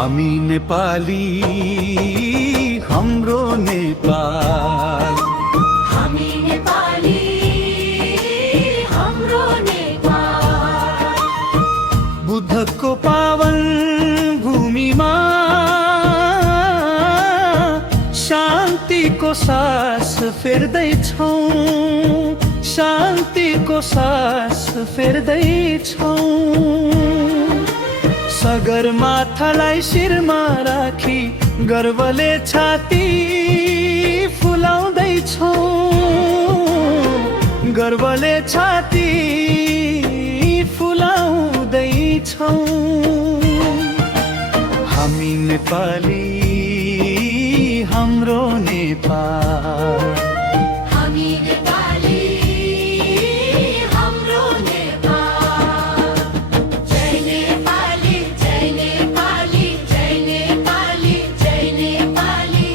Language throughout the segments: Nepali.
हामी नेपाली, हाम्रो नेपाल। हामी नेपाली, हाम्रो नेपाल। बुद्धको पावन भूमिमा शान्तिको सास फेर्दैछौँ, शान्तिको सास फेर्दैछौँ। सगरमाथालाई शिरमा राखी गर्वले छाती फुलाउँदैछौँ, गर्वले छाती फुलाउँदैछौँ। हामी नेपाली, हाम्रो नेपाल। हामी नेपाली, हाम्रो नेपाल। जय नेपाली, जय नेपाली, जय नेपाली, जय नेपाली।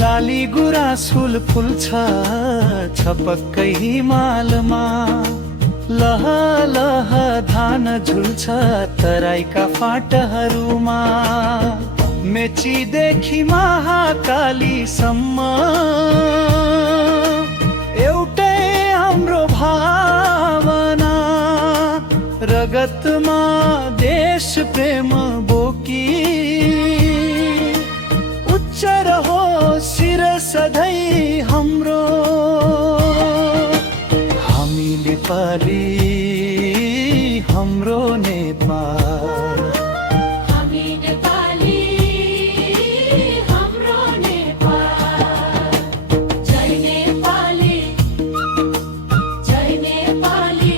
लाली गुराँसुल फुल्छ छपक्कै हिमालमा, लह लह धान झुल्छ तराईका फाटहरूमा। मेचीदेखि महाकालीसम्म एउटै हाम्रो भावना। रगतमा देश प्रेम बोकी उच्च रहो शिर सधैँ हाम्रो। हामी नेपाली, हाम्रो नेपाल। हामी नेपाली, हाम्रो नेपाल। जय नेपाली, जय नेपाली,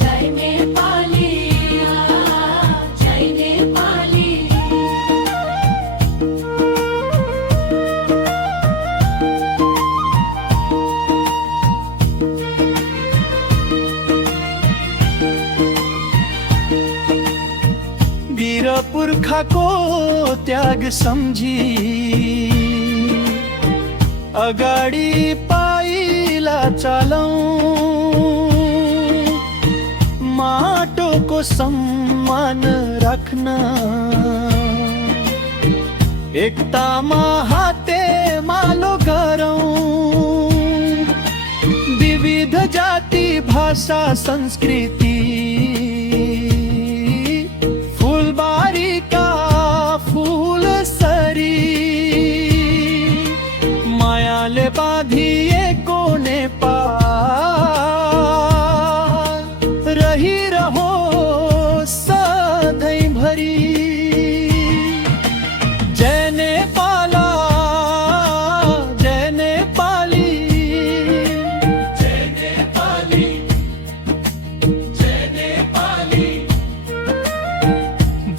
जय नेपाली, जय नेपाली। वीर पुर्खाको त्याग सम्झी अगाडि पाइला चालौं। माटोको सम्मान राख्न एकतामा हाते मालो गरौँ। विविध जाति भाषा संस्कृति फुलबारीका फुल सरी मायाले बाँधिएको नेपाल रहिरहो सधैँभरि। जय नेपाला, जय नेपाली, जय नेपाली, जय नेपाली।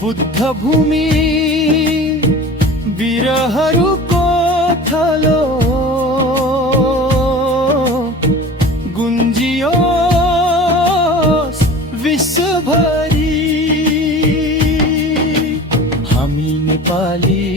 बुद्ध भूमि वीरहरूको थलो गुन्जियोस् विश्वभरि। हामी नेपाली,